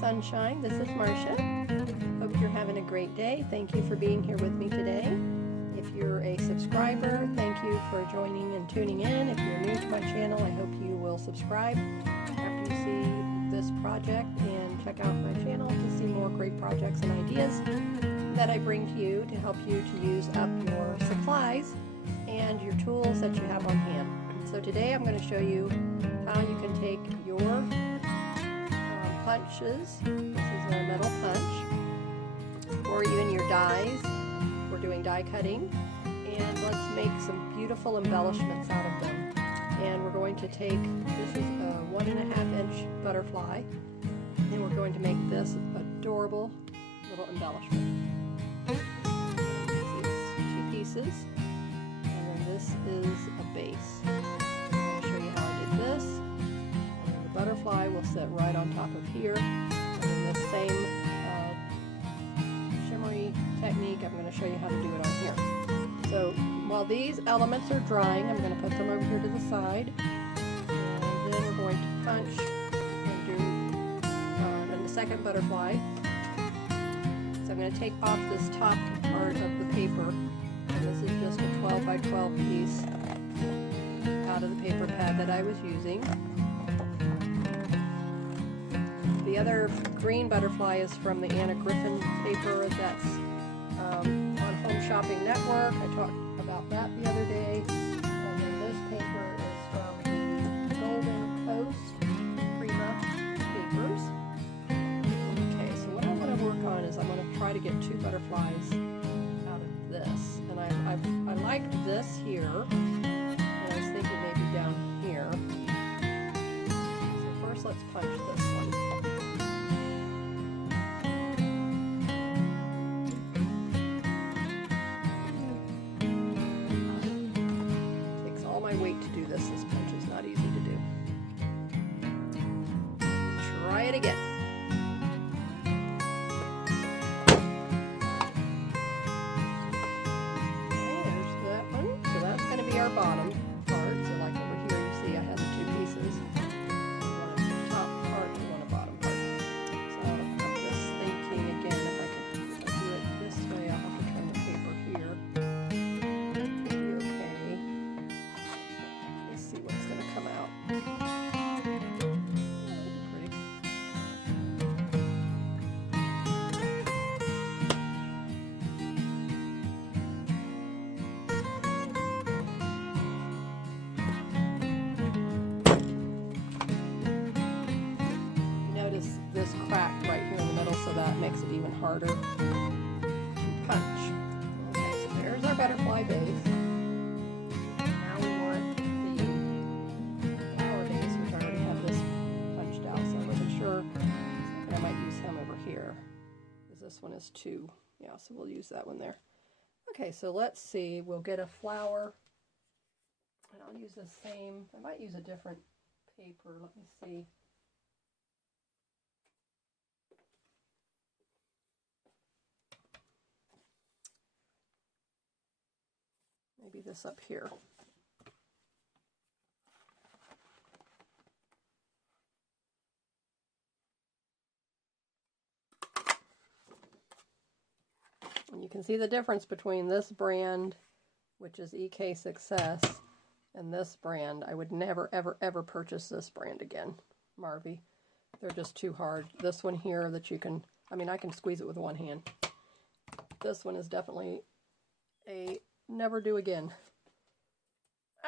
Sunshine. This is Marsha. Hope you're having a great day. Thank you for being here with me today. If you're a subscriber, thank you for joining and tuning in. If you're new to my channel, I hope you will subscribe after you see this project and check out my channel to see more great projects and ideas that I bring to you to help you to use up your supplies and your tools that you have on hand. So today I'm going to show you how you can take your punches. This is a metal punch, or even your dies. We're doing die cutting, and let's make some beautiful embellishments out of them. And we're going to take, this is a 1.5 inch butterfly, and we're going to make this adorable little embellishment. See, it's 2 pieces, and then this is a base. I'll show you how I did this. And the butterfly will sit right on top of here, and then the same shimmery technique, I'm going to show you how to do it on here. So while these elements are drying, I'm going to put them over here to the side, and then we're going to punch and do and the second butterfly. So I'm going to take off this top part of the paper, and this is just a 12 by 12 piece out of the paper pad that I was using. The other green butterfly is from the Anna Griffin paper that's on Home Shopping Network. I talked about that the other day. And then this paper is from Golden Coast Prima Papers. Okay, so what I want to work on is I'm going to try to get 2 butterflies out of this. And I liked this here, and I was thinking maybe down here. So first let's punch this one. Weight to do this. This punch is not easy to do. Try it again. Okay, there's that one. So that's going to be our bottom part. So like over here, you see I have the 2 pieces. So you want a top part, you want a bottom part. So I'm just thinking again, if I do it this way, I'll have to turn the paper here. This crack right here in the middle, so that makes it even harder to punch. Okay, so there's our butterfly base. Now we want the flower base, which I already have this punched out, so I wasn't sure. And I might use him over here, because this one is 2. Yeah, so we'll use that one there. Okay, so let's see. We'll get a flower, and I'll use the same. I might use a different paper. Let me see. Maybe this up here. And you can see the difference between this brand, which is EK Success, and this brand. I would never, ever, ever purchase this brand again, Marvy. They're just too hard. This one here that you can, I mean, I can squeeze it with one hand. This one is definitely a never do again.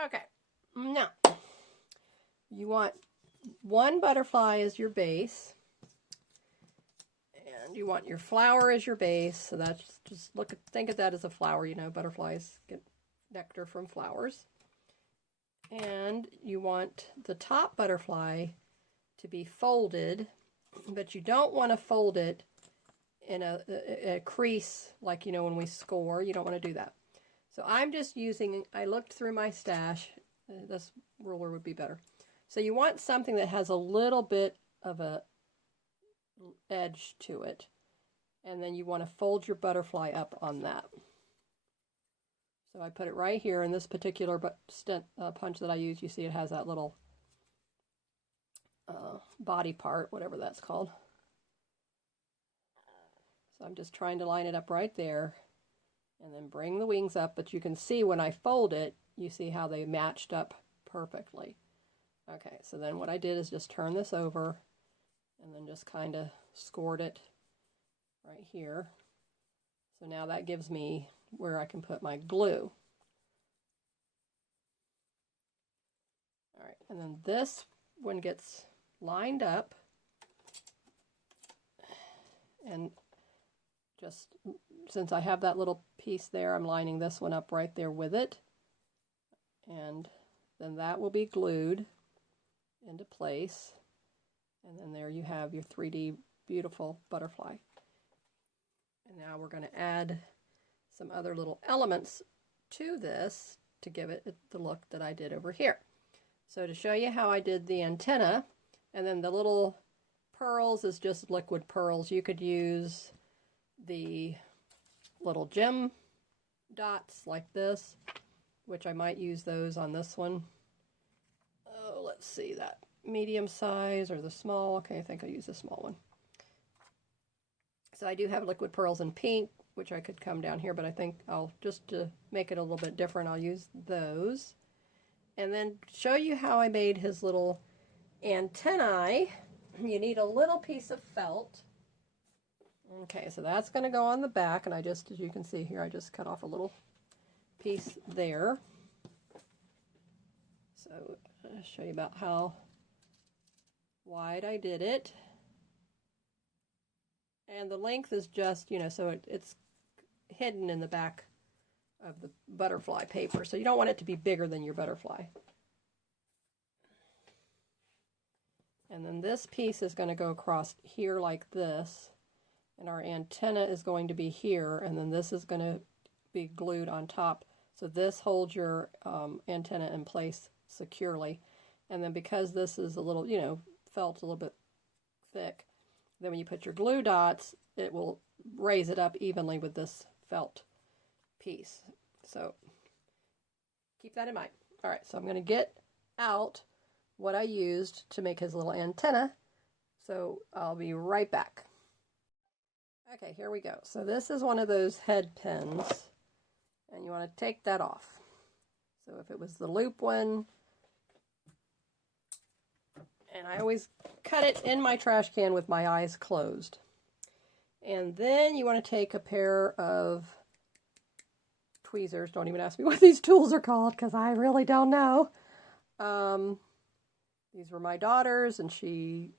Okay, now you want 1 butterfly as your base, and you want your flower as your base. So that's just think of that as a flower. You know, butterflies get nectar from flowers. And you want the top butterfly to be folded, but you don't want to fold it in a crease like, you know, when we score. You don't want to do that. So I'm just using, I looked through my stash, this ruler would be better. So you want something that has a little bit of a edge to it, and then you want to fold your butterfly up on that. So I put it right here in this particular punch that I use. You see it has that little body part, whatever that's called. So I'm just trying to line it up right there and then bring the wings up, but you can see when I fold it, you see how they matched up perfectly. Okay, so then what I did is just turn this over and then just kind of scored it right here. So now that gives me where I can put my glue. All right, and then this one gets lined up, and just since I have that little piece there, I'm lining this one up right there with it, and then that will be glued into place, and then there you have your 3D beautiful butterfly. And now we're going to add some other little elements to this to give it the look that I did over here. So to show you how I did the antenna, and then the little pearls is just liquid pearls. You could use the little gem dots like this, which I might use those on this one. Oh, let's see, that medium size or the small. Okay, I think I'll use the small one. So I do have liquid pearls in pink, which I could come down here, but I think I'll, just to make it a little bit different, I'll use those. And then show you how I made his little antennae. You need a little piece of felt. Okay, so that's going to go on the back, and I just, as you can see here, I just cut off a little piece there. So I'll show you about how wide I did it. And the length is just, you know, so it's hidden in the back of the butterfly paper. So you don't want it to be bigger than your butterfly. And then this piece is going to go across here like this. And our antenna is going to be here. And then this is going to be glued on top. So this holds your antenna in place securely. And then because this is a little, you know, felt a little bit thick, then when you put your glue dots, it will raise it up evenly with this felt piece. So keep that in mind. All right, so I'm going to get out what I used to make his little antenna. So I'll be right back. Okay, here we go. So this is one of those head pins, and you want to take that off. So if it was the loop one, and I always cut it in my trash can with my eyes closed. And then you want to take a pair of tweezers. Don't even ask me what these tools are called, because I really don't know. These were my daughter's, and she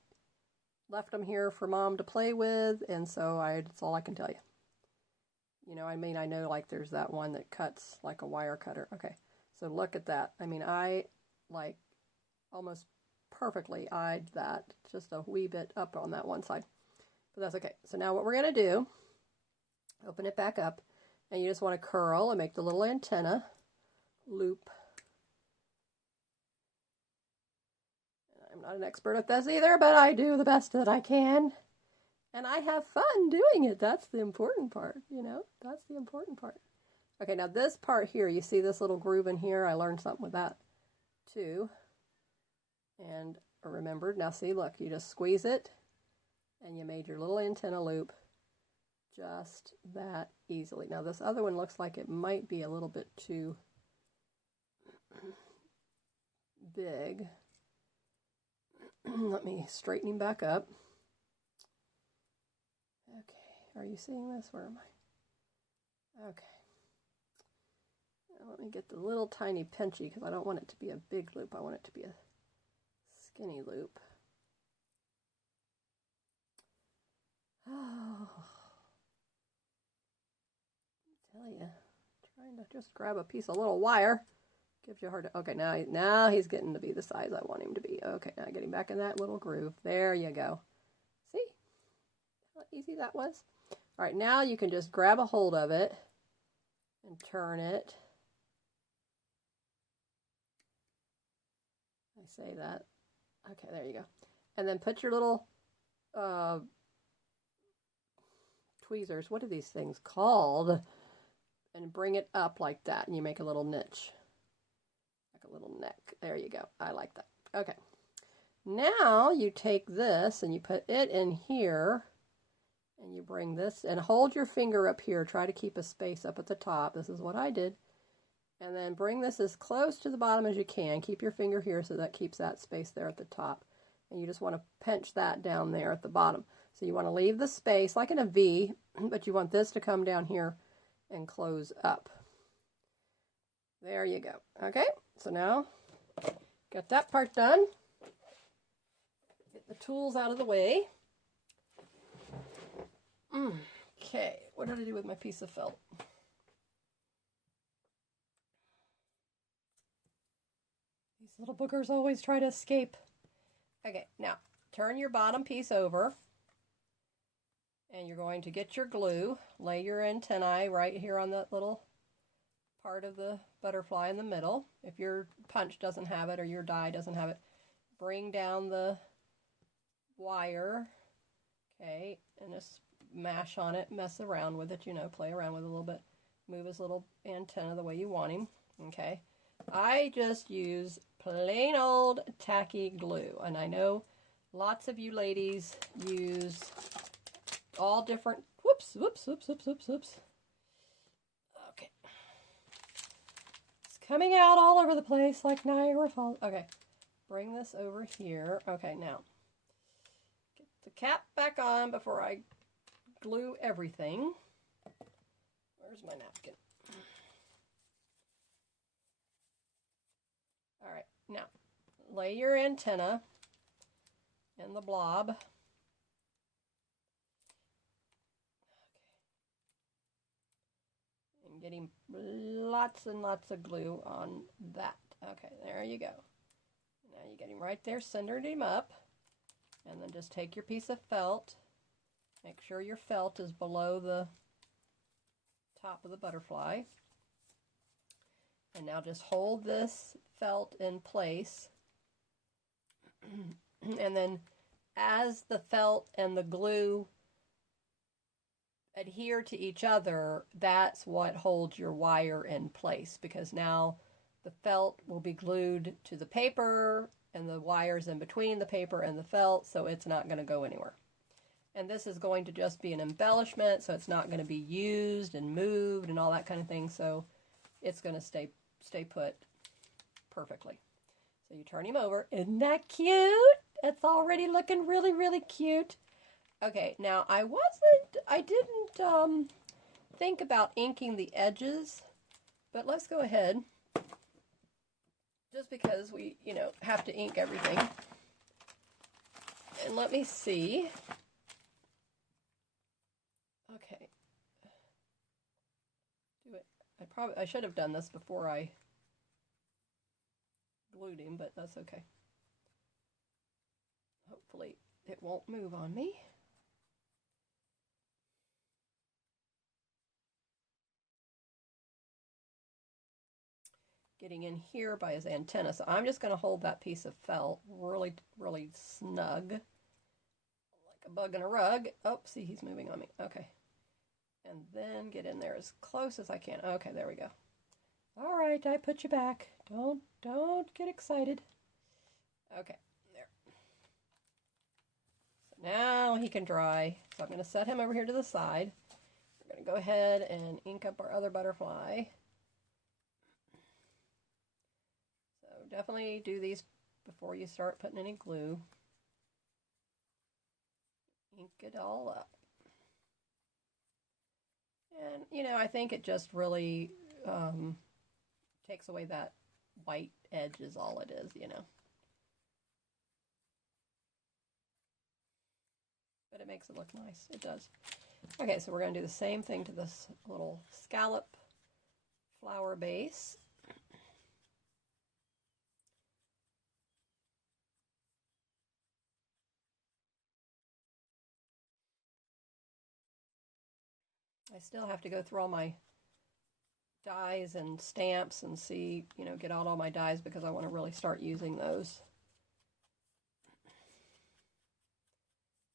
left them here for Mom to play with, and so that's all I can tell you. You know, I mean, I know like there's that one that cuts like a wire cutter. Okay, so look at that. I mean, I like almost perfectly eyed that, just a wee bit up on that one side, but that's okay. So now what we're going to do, open it back up, and you just want to curl and make the little antenna loop. I'm not an expert at this either, but I do the best that I can, and I have fun doing it. That's the important part, you know, that's the important part. Okay, now this part here, you see this little groove in here? I learned something with that too. And remembered, now see, look, you just squeeze it and you made your little antenna loop just that easily. Now this other one looks like it might be a little bit too big. Let me straighten him back up. Okay, are you seeing this? Where am I? Okay. Now let me get the little tiny pinchy, because I don't want it to be a big loop. I want it to be a skinny loop. Oh, I tell you, trying to just grab a piece of little wire gives you a hard time. Okay, now he's getting to be the size I want him to be. Okay, now getting back in that little groove. There you go. See how easy that was? All right, now you can just grab a hold of it and turn it. I say that. Okay, there you go. And then put your little tweezers, what are these things called? And bring it up like that, and you make a little niche. Like a little neck. There you go. I like that. Okay. Now you take this and you put it in here, And you bring this, and hold your finger up here. Try to keep a space up at the top. This is what I did. And then bring this as close to the bottom as you can. Keep your finger here so that keeps that space there at the top. And you just want to pinch that down there at the bottom. So you want to leave the space like in a V, but you want this to come down here and close up. There you go. Okay, so now got that part done. Get the tools out of the way. Okay, what did I do with my piece of felt? These little boogers always try to escape. Okay, now turn your bottom piece over, and you're going to get your glue. Lay your antennae right here on that little part of the butterfly in the middle. If your punch doesn't have it or your die doesn't have it, bring down the wire, okay, and just mash on it, mess around with it, you know, play around with it a little bit. Move his little antenna the way you want him, okay. I just use plain old tacky glue, and I know lots of you ladies use all different, whoops. Okay. It's coming out all over the place like Niagara Falls. Okay, bring this over here. Okay, now, get the cap back on before I glue everything. Where's my napkin? All right, now lay your antenna in the blob. Okay. And getting lots and lots of glue on that. Okay, there you go. Now you get him right there, centered him up, and then just take your piece of felt. Make sure your felt is below the top of the butterfly. And now just hold this felt in place. And then as the felt and the glue adhere to each other, that's what holds your wire in place, because now the felt will be glued to the paper and the wires in between the paper and the felt, so it's not going to go anywhere. And this is going to just be an embellishment, so it's not going to be used and moved and all that kind of thing, so it's going to stay put perfectly. So you turn him over. Isn't that cute? It's already looking really, really cute. Okay, now I didn't think about inking the edges, but let's go ahead. Just because we, you know, have to ink everything. And let me see. Okay. Do it. I should have done this before I glued him, but that's okay. Hopefully it won't move on me. Getting in here by his antenna, so I'm just going to hold that piece of felt really, really snug, like a bug in a rug. Oh, see, he's moving on me. Okay. And then get in there as close as I can. Okay, there we go. All right, I put you back. Don't get excited. Okay, there. So now he can dry. So I'm going to set him over here to the side. We're going to go ahead and ink up our other butterfly. So definitely do these before you start putting any glue. Ink it all up. And, you know, I think it just really takes away that white edge is all it is, you know. But it makes it look nice. It does. Okay, so we're going to do the same thing to this little scallop flower base. I still have to go through all my dies and stamps and see, you know, get out all my dies because I want to really start using those.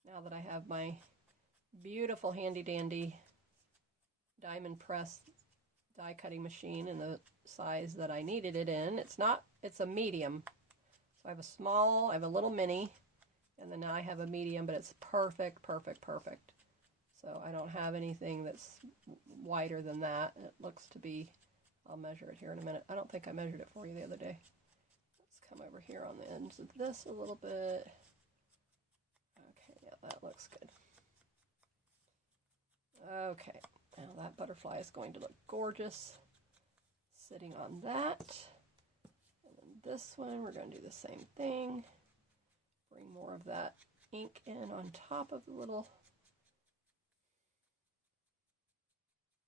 Now that I have my beautiful handy dandy diamond press die cutting machine in the size that I needed it in. It's a medium. So I have a small, I have a little mini, and then now I have a medium, but it's perfect. So I don't have anything that's wider than that. It looks to be, I'll measure it here in a minute. I don't think I measured it for you the other day. Let's come over here on the ends of this a little bit. Okay, yeah, that looks good. Okay, now that butterfly is going to look gorgeous sitting on that. And then this one, we're going to do the same thing. Bring more of that ink in on top of the little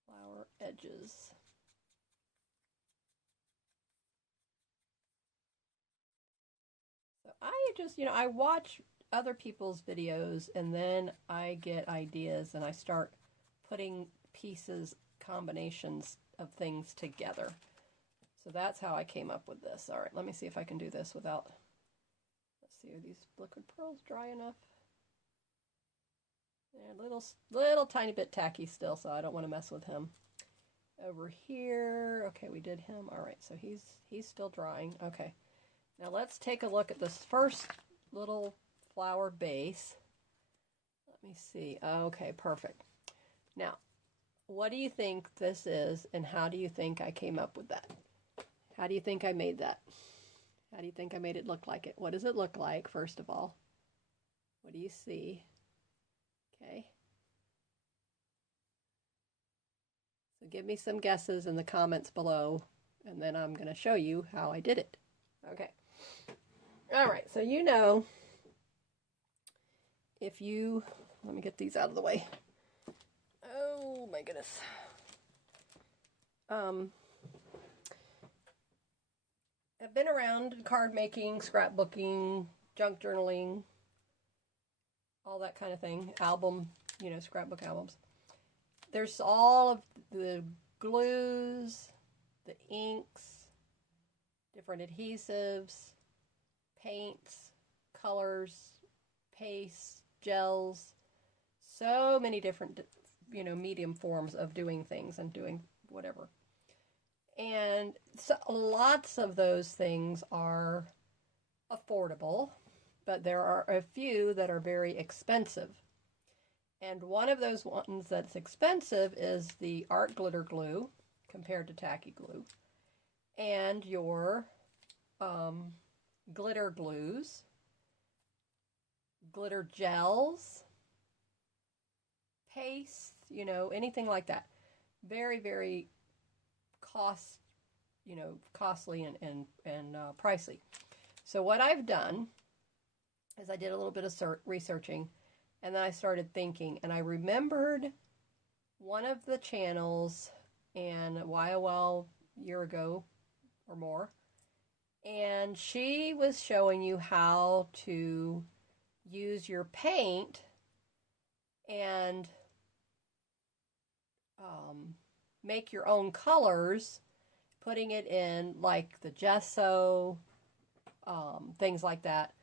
flower edges. So I just, I watch other people's videos and then I get ideas and I start putting pieces, combinations of things together. So that's how I came up with this. All right, let me see if I can do this without, let's see, are these liquid pearls dry enough? They're little tiny bit tacky still, so I don't want to mess with him. Over here, okay, we did him. All right, so he's still drying. Okay, now let's take a look at this first little flower base. Let me see. Okay, perfect. Now, what do you think this is, and how do you think I came up with that? How do you think I made that? How do you think I made it look like it? What does it look like, first of all? What do you see? Okay. So give me some guesses in the comments below, and then I'm going to show you how I did it. Okay. All right, so if you, let me get these out of the way. Oh my goodness. I've been around card making, scrapbooking, junk journaling, all that kind of thing. Album, scrapbook albums. There's all of the glues, the inks, different adhesives, paints, colors, pastes, gels, so many different, medium forms of doing things and doing whatever. And so lots of those things are affordable, but there are a few that are very expensive. And one of those ones that's expensive is the art glitter glue compared to tacky glue. And your glitter glues, glitter gels, paste, anything like that. Very, very costly and pricey. So what I've done is I did a little bit of researching, and then I started thinking, and I remembered one of the channels and a while year ago or more, and she was showing you how to use your paint and make your own colors, putting it in like the gesso, things like that.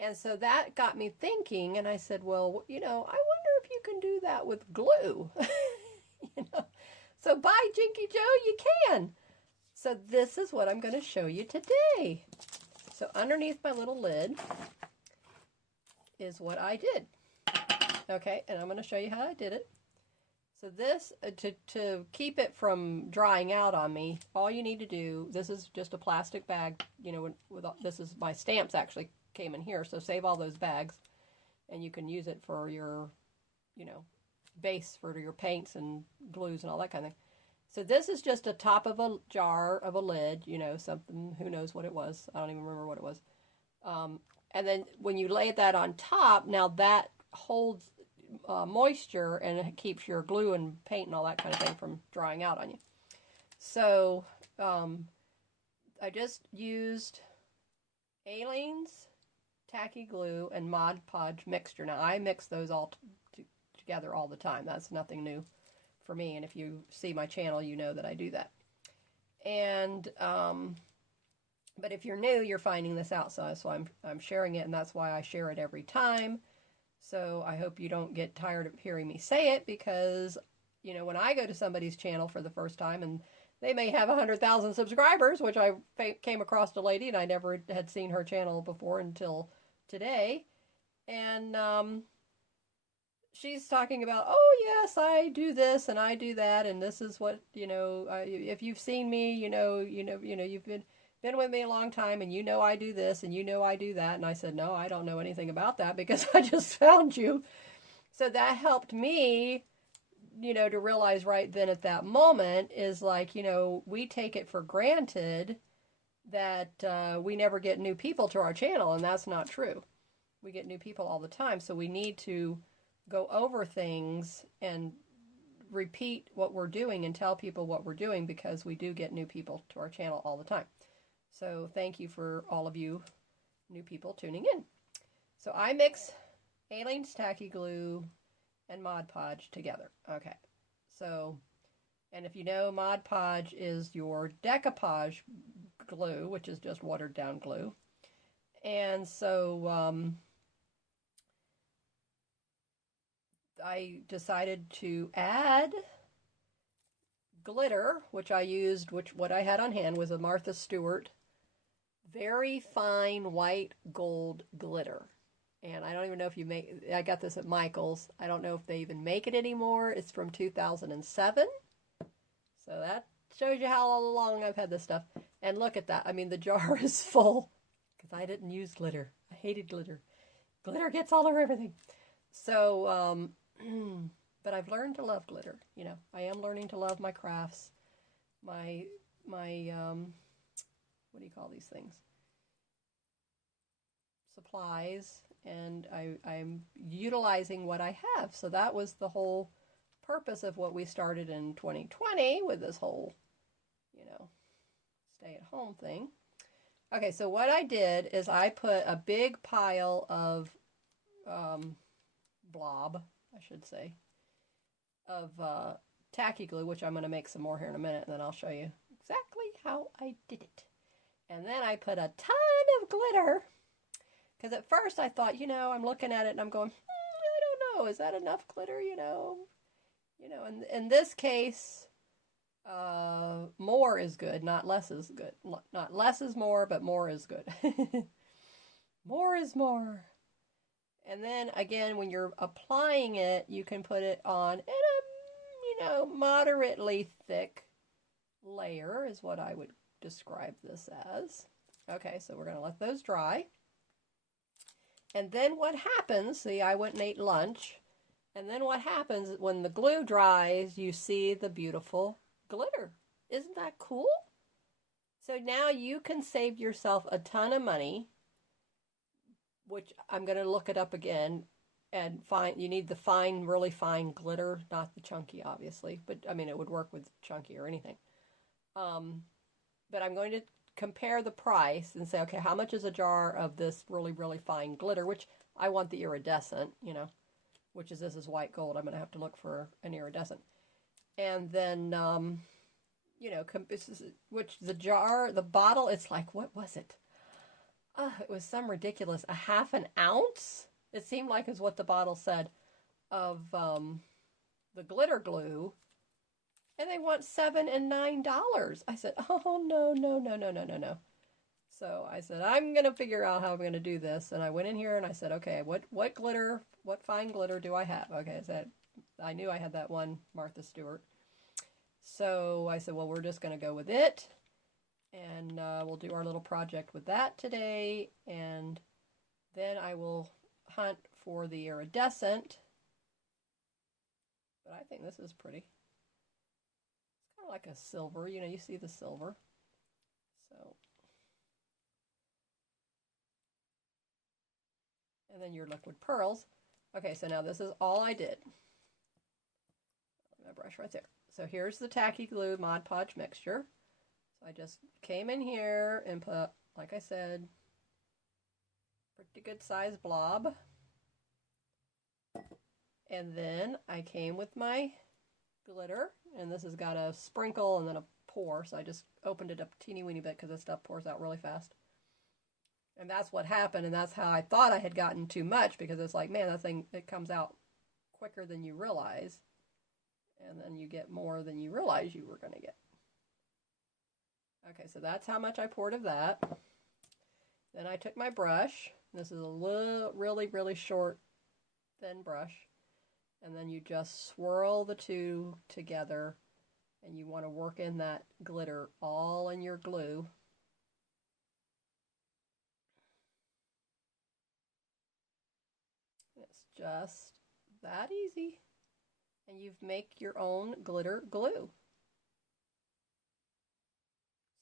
And so that got me thinking, and I said, well, I wonder if you can do that with glue. So by Jinky Joe, you can. So this is what I'm going to show you today. So underneath my little lid is what I did. Okay, and I'm going to show you how I did it. So this, to keep it from drying out on me, all you need to do, this is just a plastic bag, this is my stamps actually came in here, so save all those bags, and you can use it for your, base for your paints and glues and all that kind of thing. So this is just a top of a jar of a lid, something, who knows what it was, I don't even remember what it was. And then when you lay that on top, now that holds moisture, and it keeps your glue and paint and all that kind of thing from drying out on you. So I just used Aleene's tacky glue and Mod Podge mixture. Now I mix those all together all the time. That's nothing new for me, and if you see my channel, you know that I do that. And but if you're new, you're finding this out, so I'm sharing it, and that's why I share it every time. So I hope you don't get tired of hearing me say it, because, when I go to somebody's channel for the first time, and they may have 100,000 subscribers, which I came across a lady, and I never had seen her channel before until today. And she's talking about, oh yes, I do this and I do that, and this is what, if you've seen me, you've been with me a long time, and I do this and I do that. And I said, no, I don't know anything about that because I just found you. So that helped me, to realize right then at that moment is like, we take it for granted that we never get new people to our channel, and that's not true. We get new people all the time, so we need to go over things and repeat what we're doing and tell people what we're doing, because we do get new people to our channel all the time. So thank you for all of you new people tuning in. So I mix Aleene's Tacky Glue and Mod Podge together. Okay, so, and if you know, Mod Podge is your decoupage glue, which is just watered down glue. And so I decided to add glitter, which I used, what I had on hand was a Martha Stewart very fine white gold glitter. And I don't even know if I got this at Michael's. I don't know if they even make it anymore. It's from 2007. So that shows you how long I've had this stuff. And look at that. I mean, the jar is full because I didn't use glitter. I hated glitter. Glitter gets all over everything. So, but I've learned to love glitter. I am learning to love my crafts, my what do you call these things? Supplies, and I'm utilizing what I have. So that was the whole purpose of what we started in 2020 with this whole, stay-at-home thing. Okay, so what I did is I put a big pile of blob, I should say, of tacky glue, which I'm going to make some more here in a minute, and then I'll show you exactly how I did it. And then I put a ton of glitter, because at first I thought, I'm looking at it and I'm going, I don't know, is that enough glitter, in this case, more is good, not less is good. Not less is more, but more is good. More is more. And then again, when you're applying it, you can put it on in a, moderately thick layer is what I would describe this as. Okay, so we're going to let those dry. And then what happens, see, I went and ate lunch. And then what happens when the glue dries, you see the beautiful glitter. Isn't that cool? So now you can save yourself a ton of money, which I'm going to look it up again and find. You need the fine, really fine glitter, not the chunky, obviously. But, I mean, it would work with chunky or anything. But I'm going to compare the price and say, okay, how much is a jar of this really, really fine glitter, which I want the iridescent, which is, this is white gold. I'm going to have to look for an iridescent. And then, which the jar, the bottle, it's like, what was it? It was some ridiculous, a half an ounce, it seemed like is what the bottle said, of the glitter glue. And they want $7 and $9. I said, oh, no. So I said, I'm going to figure out how I'm going to do this. And I went in here and I said, okay, what glitter, what fine glitter do I have? Okay, I knew I had that one Martha Stewart. So I said, well, we're just going to go with it. And we'll do our little project with that today. And then I will hunt for the iridescent. But I think this is pretty. Like a silver, you see the silver. So, and then your liquid pearls. Okay, so now this is all I did. My brush right there. So here's the tacky glue Mod Podge mixture. So I just came in here and put, like I said, pretty good size blob. And then I came with my glitter, and this has got a sprinkle and then a pour, so I just opened it up a teeny weeny bit because this stuff pours out really fast. And that's what happened, and that's how I thought I had gotten too much, because it's like, man, that thing, it comes out quicker than you realize, and then you get more than you realize you were going to get. Okay, so that's how much I poured of that. Then I took my brush. This is a little, really, really short, thin brush. And then you just swirl the two together, and you want to work in that glitter all in your glue. It's just that easy. And you make your own glitter glue.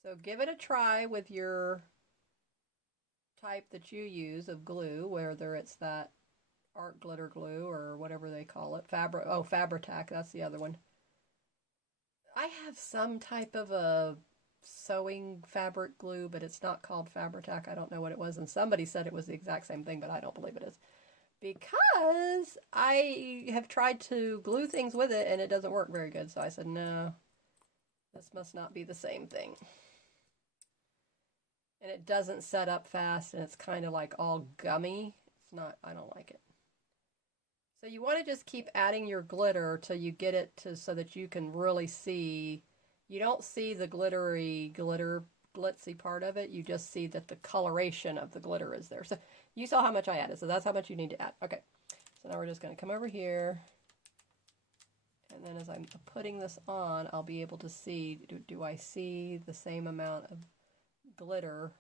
So give it a try with your type that you use of glue, whether it's that art glitter glue or whatever they call it. Fabri-Tac, that's the other one. I have some type of a sewing fabric glue, but it's not called Fabri-Tac. I don't know what it was, and somebody said it was the exact same thing, but I don't believe it is. Because I have tried to glue things with it, and it doesn't work very good, so I said, no, this must not be the same thing. And it doesn't set up fast, and it's kind of like all gummy. It's not, I don't like it. So you want to just keep adding your glitter till you get it to so that you can really see. You don't see the glitzy part of it. You just see that the coloration of the glitter is there. So you saw how much I added, so that's how much you need to add. Okay, so now we're just going to come over here. And then as I'm putting this on, I'll be able to see, do I see the same amount of glitter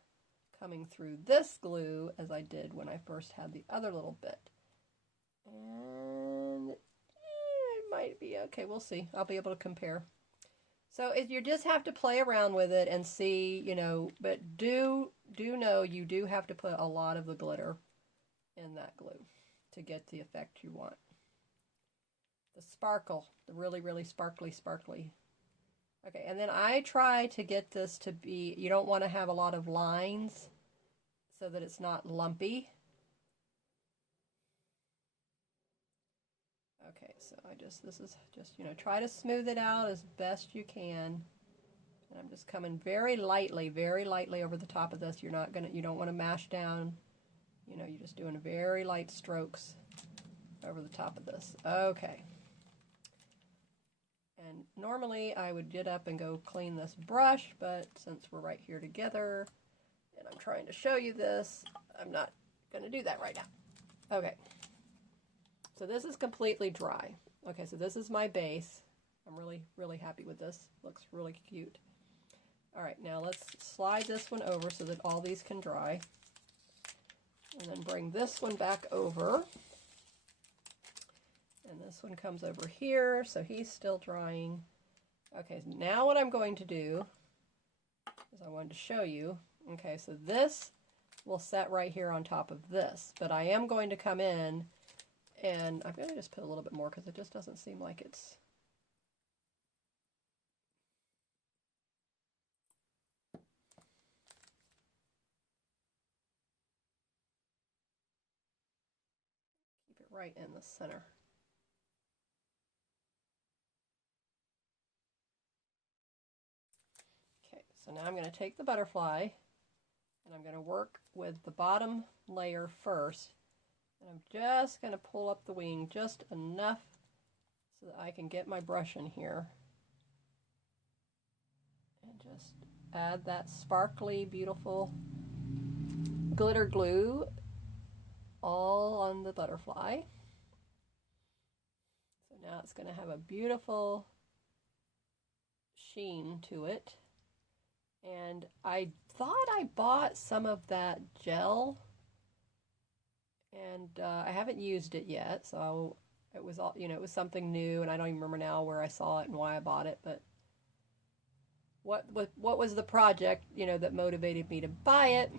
coming through this glue as I did when I first had the other little bit. And it might be okay. We'll see. I'll be able to compare. So you just have to play around with it and see, you know, but do know you do have to put a lot of the glitter in that glue to get the effect you want. The sparkle, the really, really sparkly. Okay, and then I try to get this to be, you don't want to have a lot of lines so that it's not lumpy. Okay, so this is just, you know, try to smooth it out as best you can. And I'm just coming very lightly over the top of this. You don't want to mash down. You know, you're just doing very light strokes over the top of this. Okay. And normally I would get up and go clean this brush, but since we're right here together and I'm trying to show you this, I'm not going to do that right now. Okay. So this is completely dry. Okay, so this is my base. I'm really, really happy with this. Looks really cute. All right, now let's slide this one over so that all these can dry. And then bring this one back over. And this one comes over here, so he's still drying. Okay, now what I'm going to do is I wanted to show you. Okay, so this will set right here on top of this, but I am going to come in and I'm going to just put a little bit more because it just doesn't seem like it's... Keep it right in the center. Okay, so now I'm going to take the butterfly and I'm going to work with the bottom layer first. And I'm just going to pull up the wing just enough so that I can get my brush in here. And just add that sparkly, beautiful glitter glue all on the butterfly. So now it's going to have a beautiful sheen to it. And I thought I bought some of that gel, and I haven't used it yet, so it was all, you know, it was something new, and I don't even remember now where I saw it and why I bought it, but what was the project, you know, that motivated me to buy it.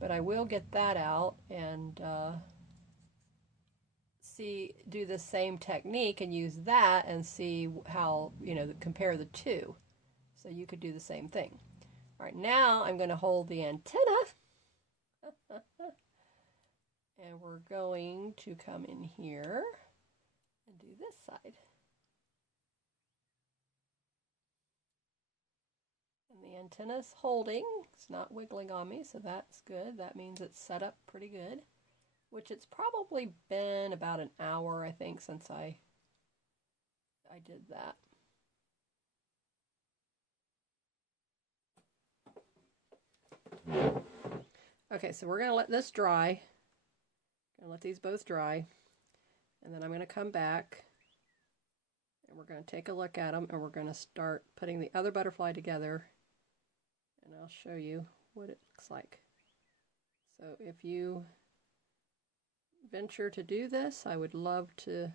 But I will get that out and do the same technique and use that and see how, you know, compare the two. So you could do the same thing. All right, now I'm going to hold the antenna. And we're going to come in here and do this side. And the antenna's holding. It's not wiggling on me, so that's good. That means it's set up pretty good, which it's probably been about an hour, I think, since I did that. Okay, so we're going to let this dry. Going to let these both dry. And then I'm going to come back and we're going to take a look at them, and we're going to start putting the other butterfly together, and I'll show you what it looks like. So if you venture to do this, I would love to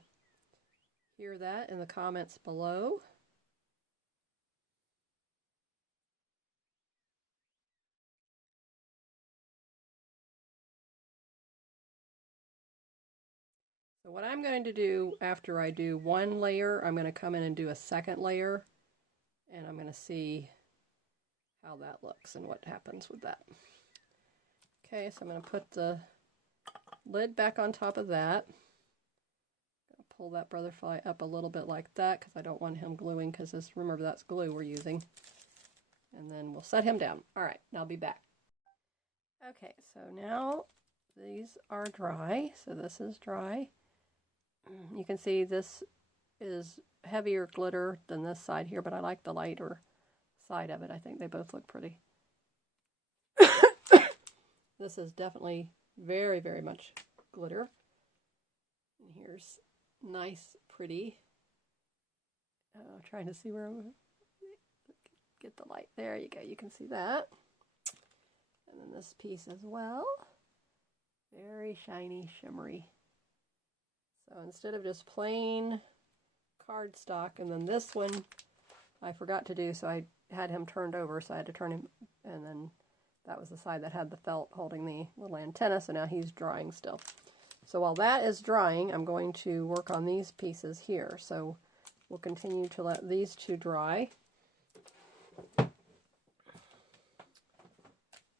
hear that in the comments below. So what I'm going to do after I do one layer, I'm going to come in and do a second layer, and I'm going to see how that looks and what happens with that. Okay, so I'm going to put the lid back on top of that. Pull that butterfly up a little bit like that because I don't want him gluing, because remember, that's glue we're using. And then we'll set him down. All right, I'll be back. Okay, so now these are dry. So this is dry. You can see this is heavier glitter than this side here, but I like the lighter side of it. I think they both look pretty. This is definitely very, very much glitter. And here's nice, pretty. Trying to see where I'm going to get the light. There you go. You can see that. And then this piece as well. Very shiny, shimmery. So instead of just plain cardstock, and then this one I forgot to do, so I had him turned over, so I had to turn him, and then that was the side that had the felt holding the little antenna, so now he's drying still. So while that is drying, I'm going to work on these pieces here. So we'll continue to let these two dry.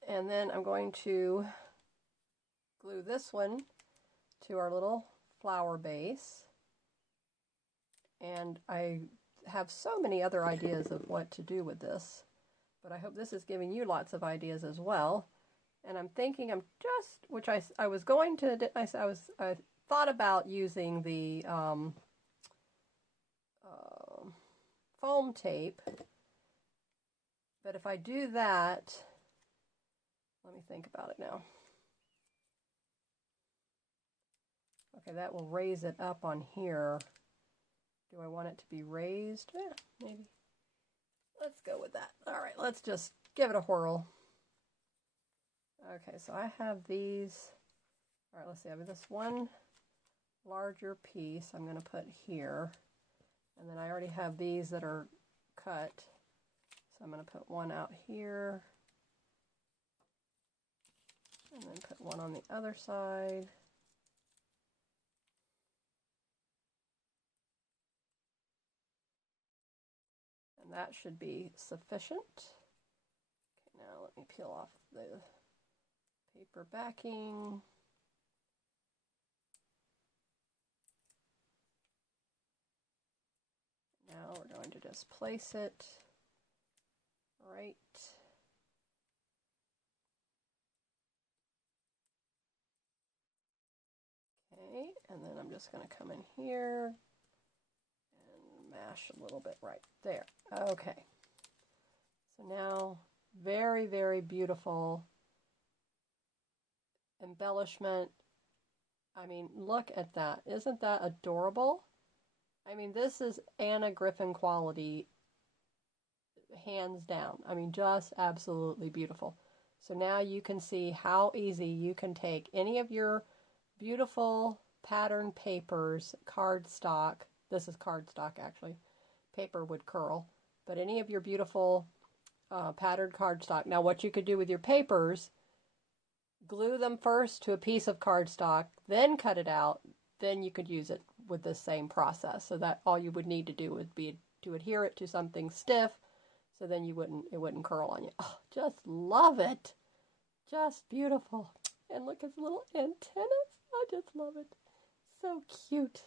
And then I'm going to glue this one to our little flower base. And I have so many other ideas of what to do with this, but I hope this is giving you lots of ideas as well. And I'm thinking which I was going to, I thought about using the foam tape, but if I do that, let me think about it now. Okay, that will raise it up on here. Do I want it to be raised? Yeah, maybe. Let's go with that. All right, let's just give it a whirl. Okay, so I have these. All right, let's see. I have this one larger piece I'm going to put here. And then I already have these that are cut. So I'm going to put one out here. And then put one on the other side. And that should be sufficient. Okay, now let me peel off the paper backing. Now we're going to just place it right. Okay, and then I'm just going to come in here and mash a little bit right there. Okay, so now very, very beautiful embellishment. I mean, look at that. Isn't that adorable? I mean, this is Anna Griffin quality, hands down. I mean, just absolutely beautiful. So now you can see how easy you can take any of your beautiful pattern papers, cardstock. This is cardstock, actually. Paper would curl. But any of your beautiful patterned cardstock. Now, what you could do with your papers, glue them first to a piece of cardstock, then cut it out, then you could use it with the same process. So that all you would need to do would be to adhere it to something stiff, so then it wouldn't curl on you. Oh, just love it. Just beautiful. And look at the little antennas. I just love it. So cute.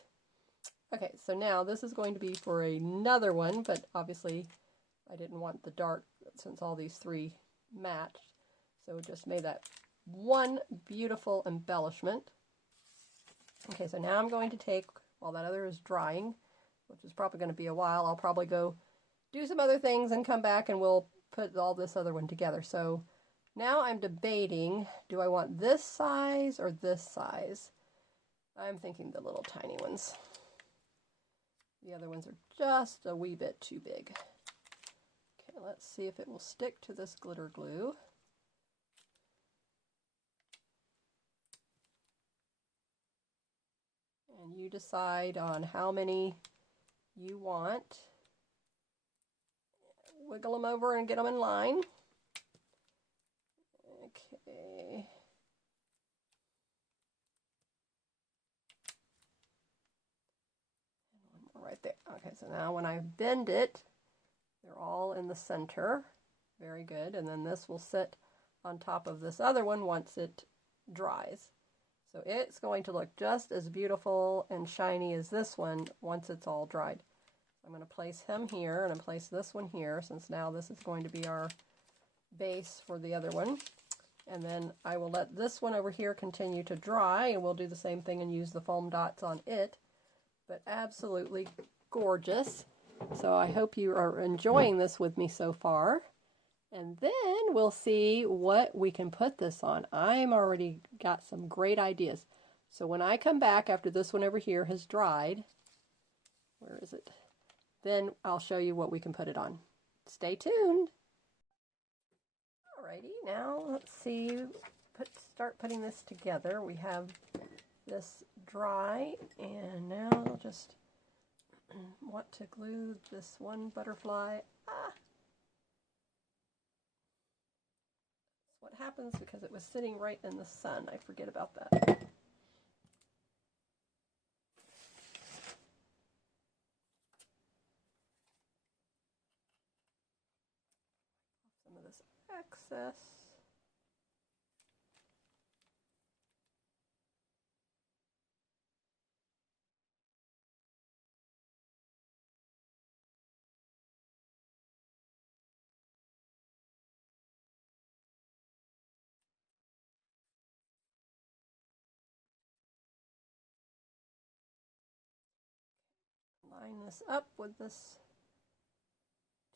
Okay, so now this is going to be for another one, but obviously I didn't want the dark since all these three matched. So we just made that one beautiful embellishment. Okay, so now I'm going to take, while that other is drying, which is probably going to be a while, I'll probably go do some other things and come back and we'll put all this other one together. So now I'm debating, do I want this size or this size? I'm thinking the little tiny ones. The other ones are just a wee bit too big. Okay, let's see if it will stick to this glitter glue. And you decide on how many you want. Wiggle them over and get them in line. Okay. And one more right there. Okay, so now when I bend it, they're all in the center. Very good. And then this will sit on top of this other one once it dries. So it's going to look just as beautiful and shiny as this one once it's all dried. I'm going to place him here and place this one here, since now this is going to be our base for the other one. And then I will let this one over here continue to dry, and we'll do the same thing and use the foam dots on it. But absolutely gorgeous. So I hope you are enjoying this with me so far. And then we'll see what we can put this on. I'm already got some great ideas. So when I come back after this one over here has dried, where is it? Then I'll show you what we can put it on. Stay tuned. Alrighty, now let's see, start putting this together. We have this dry, and now I'll just want to glue this one butterfly. What happens because it was sitting right in the sun. I forget about that. Some of this excess. Line this up with this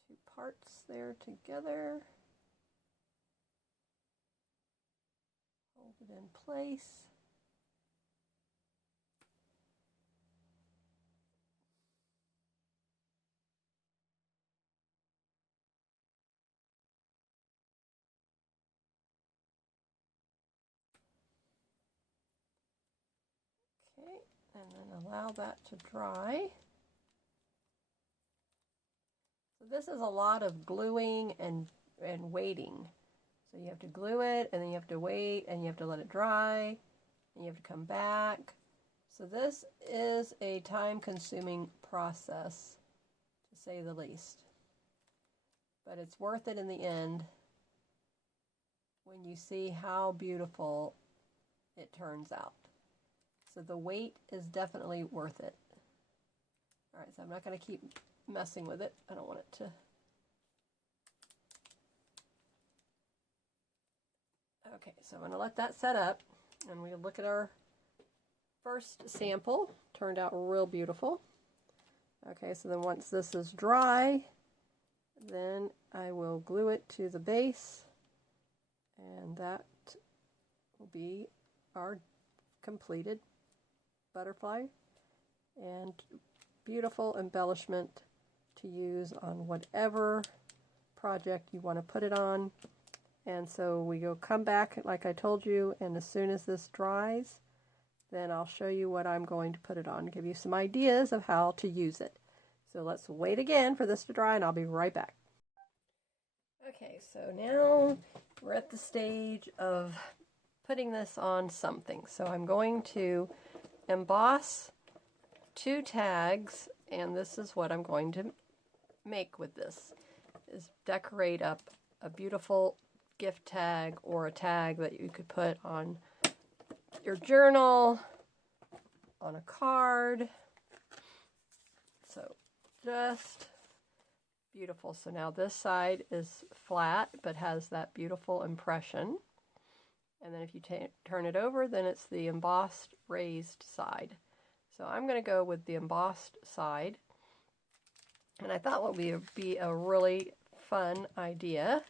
two parts there together. Hold it in place. Okay, and then allow that to dry. So this is a lot of gluing and waiting. So you have to glue it, and then you have to wait, and you have to let it dry, and you have to come back. So this is a time-consuming process, to say the least. But it's worth it in the end when you see how beautiful it turns out. So the wait is definitely worth it. All right, so I'm not going to keep messing with it. I don't want it to... Okay, so I'm going to let that set up, and we'll look at our first sample. Turned out real beautiful. Okay, so then once this is dry, then I will glue it to the base, and that will be our completed butterfly and beautiful embellishment to use on whatever project you want to put it on. And so we go come back like I told you, and as soon as this dries, then I'll show you what I'm going to put it on, give you some ideas of how to use it. So let's wait again for this to dry, and I'll be right back. Okay, so now we're at the stage of putting this on something. So I'm going to emboss 2 tags, and this is what I'm going to make with this, is decorate up a beautiful gift tag or a tag that you could put on your journal, on a card. So just beautiful. So now this side is flat but has that beautiful impression. And then if you turn it over, then it's the embossed raised side. So I'm going to go with the embossed side. And I thought what would be a really fun idea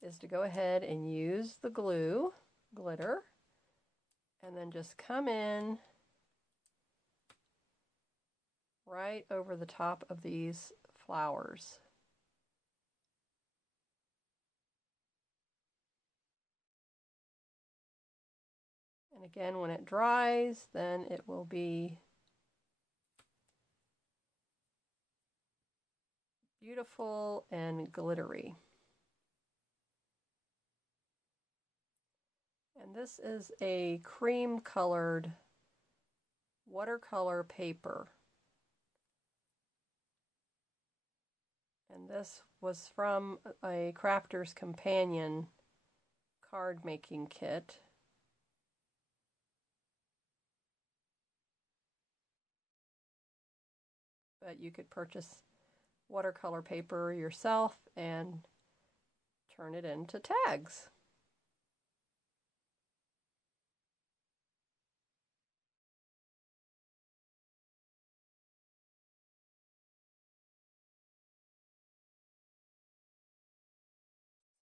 is to go ahead and use the glitter, and then just come in right over the top of these flowers. And again, when it dries, then it will be beautiful and glittery. And this is a cream colored watercolor paper. And this was from a Crafter's Companion card making kit. But you could purchase watercolor paper yourself and turn it into tags.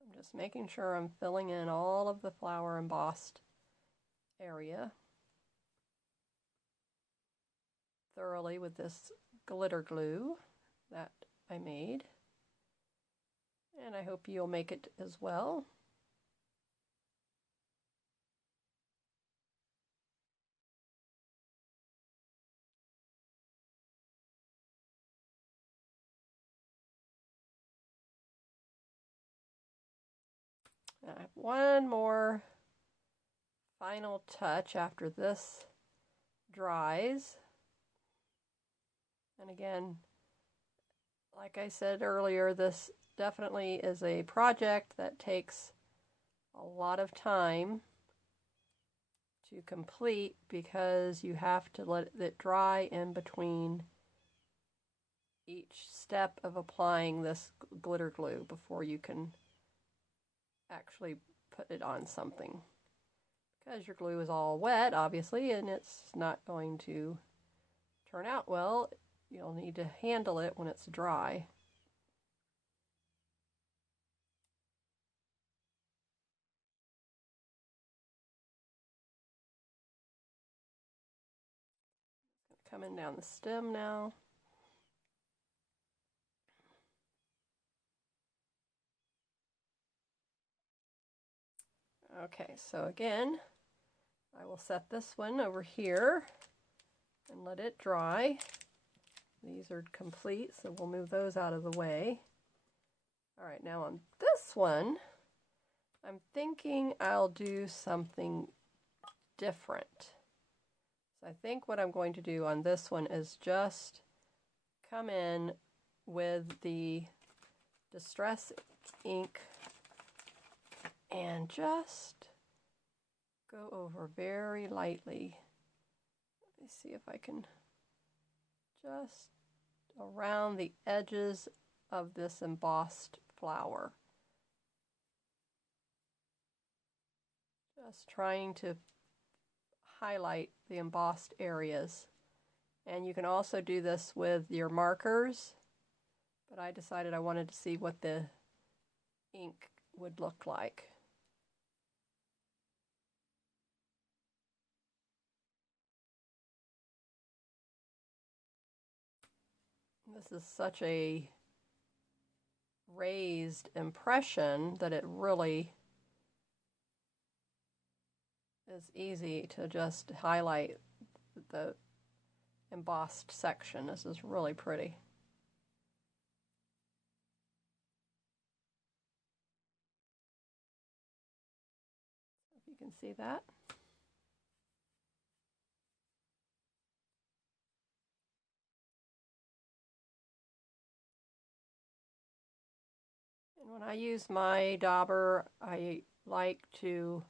I'm just making sure I'm filling in all of the flower embossed area thoroughly with this glitter glue that I made. And I hope you'll make it as well. I have one more final touch after this dries. And again, like I said earlier, this definitely is a project that takes a lot of time to complete because you have to let it dry in between each step of applying this glitter glue before you can actually put it on something. Because your glue is all wet, obviously, and it's not going to turn out well. You'll need to handle it when it's dry. Coming down the stem now. Okay, so again, I will set this one over here and let it dry. These are complete, so we'll move those out of the way. All right, now on this one, I'm thinking I'll do something different. So I think what I'm going to do on this one is just come in with the Distress ink and just go over very lightly. Let me see if I can just around the edges of this embossed flower. Just trying to highlight the embossed areas. And you can also do this with your markers, but I decided I wanted to see what the ink would look like. This is such a raised impression that it really is easy to just highlight the embossed section. This is really pretty. If you can see that. And when I use my dauber, I like to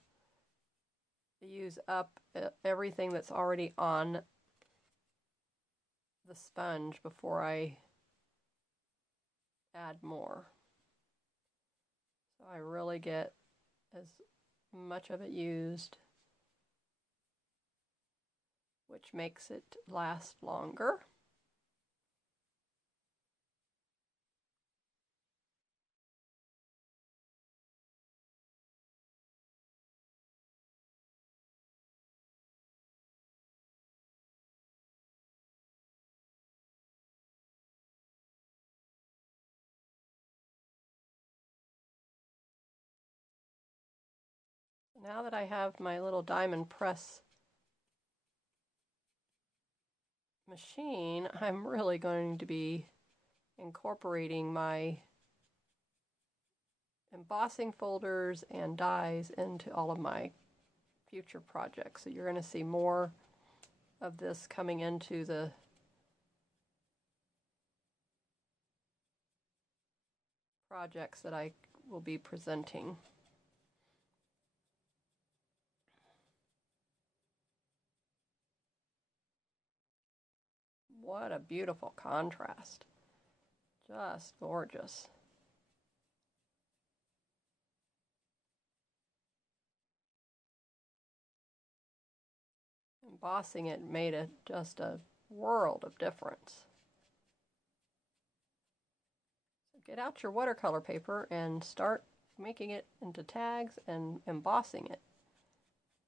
use up everything that's already on the sponge before I add more. So I really get as much of it used, which makes it last longer. Now that I have my little diamond press machine, I'm really going to be incorporating my embossing folders and dies into all of my future projects. So you're going to see more of this coming into the projects that I will be presenting. What a beautiful contrast. Just gorgeous. Embossing it made it just a world of difference. So get out your watercolor paper and start making it into tags and embossing it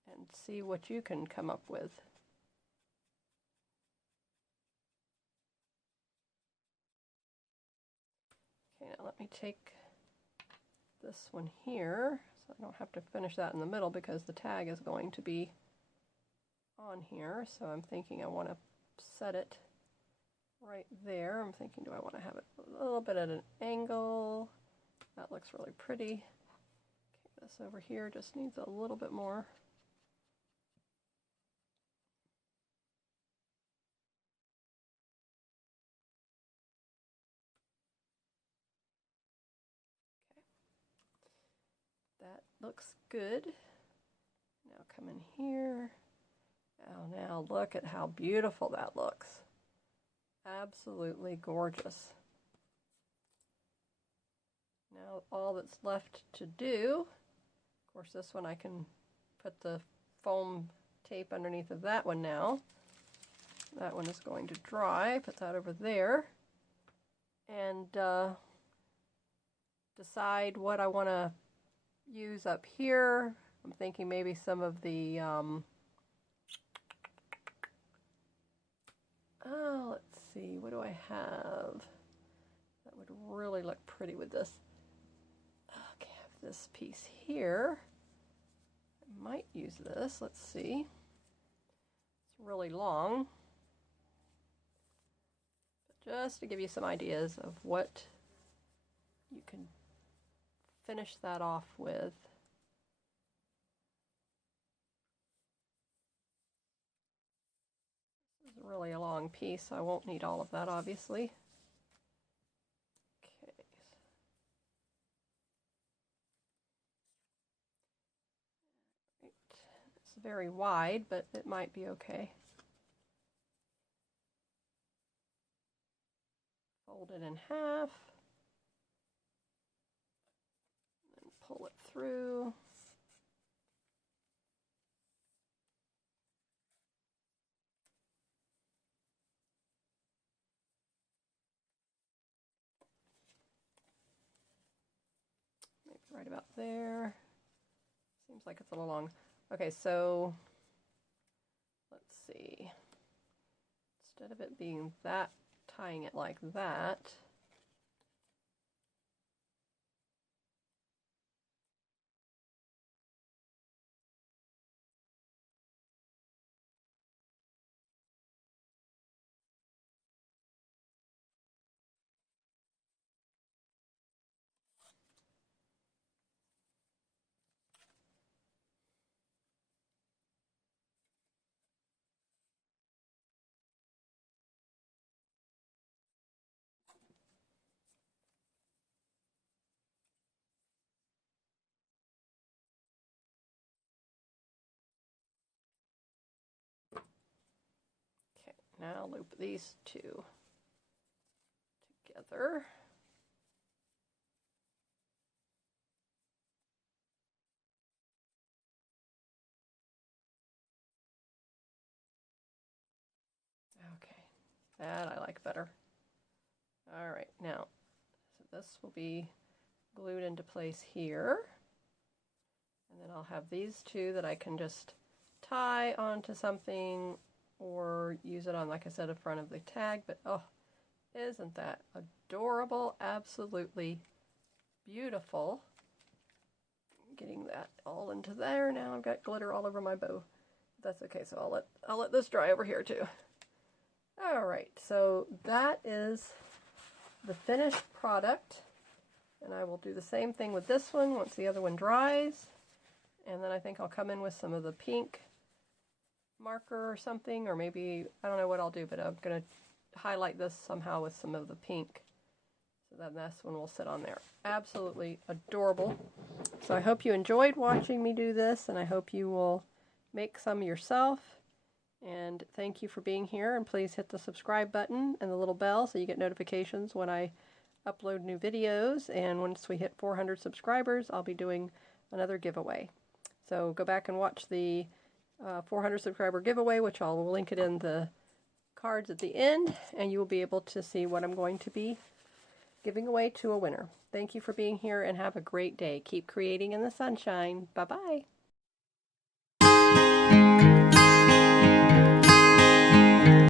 and see what you can come up with. Okay, now let me take this one here so I don't have to finish that in the middle because the tag is going to be on here. So I'm thinking I want to set it right there. I'm thinking, do I want to have it a little bit at an angle? That looks really pretty. Okay, this over here just needs a little bit more. That looks good. Now come in here. Oh, now look at how beautiful that looks. Absolutely gorgeous. Now all that's left to do, of course this one I can put the foam tape underneath of that one now. That one is going to dry. Put that over there. And decide what I want to use up here. I'm thinking maybe some of the let's see, what do I have that would really look pretty with this? Okay, I have this piece here. I might use this. Let's see. It's really long. But just to give you some ideas of what you can finish that off with. This is really a long piece, so I won't need all of that, obviously. Okay. Right. It's very wide, but it might be okay. Fold it in half. And pull it through. Maybe right about there. Seems like it's a little long. Okay, so let's see. Instead of it being that, tying it like that, now loop these two together. Okay, that I like better. All right, now, so this will be glued into place here. And then I'll have these two that I can just tie onto something or use it on, like I said, the front of the tag. But oh, isn't that adorable? Absolutely beautiful. getting that all into there. Now I've got glitter all over my bow. That's okay, so I'll let this dry over here too. Alright, so that is the finished product. And I will do the same thing with this one once the other one dries. And then I think I'll come in with some of the pink marker or something, or maybe, I don't know what I'll do, but I'm going to highlight this somehow with some of the pink. So then this one will sit on there. Absolutely adorable. So I hope you enjoyed watching me do this, and I hope you will make some yourself. And thank you for being here, and please hit the subscribe button and the little bell so you get notifications when I upload new videos. And once we hit 400 subscribers, I'll be doing another giveaway. So go back and watch the 400 subscriber giveaway, which I'll link it in the cards at the end, and you will be able to see what I'm going to be giving away to a winner. Thank you for being here, and have a great day. Keep creating in the sunshine. Bye-bye.